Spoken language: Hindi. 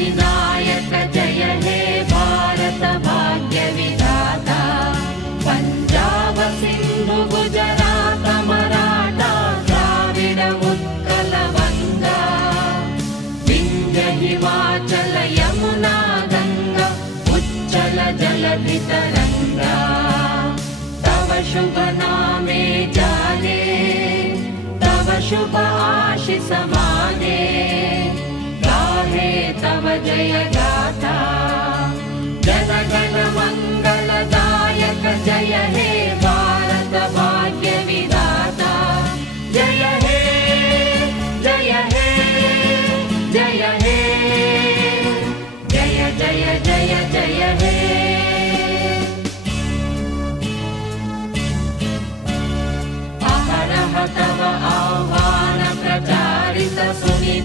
अधिनायक जय हे भारत भाग्य विधाता। पंजाब सिंधु गुजरात मराठा द्राविड उत्कल बंगा, विंध्य हिमाचल यमुना गंगा उच्चल जलधि तरंगा। तव शुभ नामे जाने, तव शुभ आशीष माने, गाहे तव जय